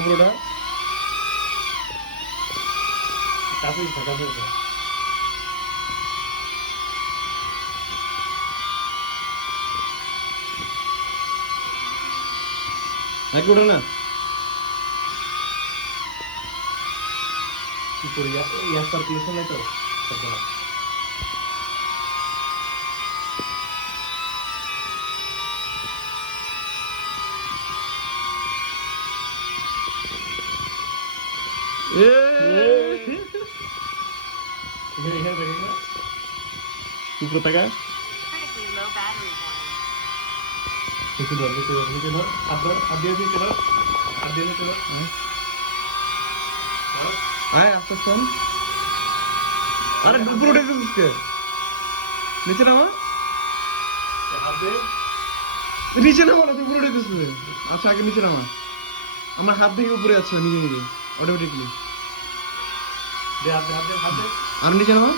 পুরোটা কাছে কাছে নাকি ওটা না কি করি ইয়ার সার্কুলেশন নাই তো এখানে দেখে না উপরে তাকা Critically low battery warning. নিচে ধর নিচে ধর নিচে ধর হাত দিয়ে নিচে ধর হাত দিয়ে নিচে ধর আয় আস্তে আস্তে আরে উপরে উঠে গেছিস কে নিচে নামা হাত দে নিচে নামা না তুই উপরে উঠে গেছিস আচ্ছা আগে নিচে নামা আমার হাত থেকে উপরে যাচ্ছে নিজে নিজে অটোমেটিকলি দে হাত দে হাত দে হাত দে আর নিচে নামা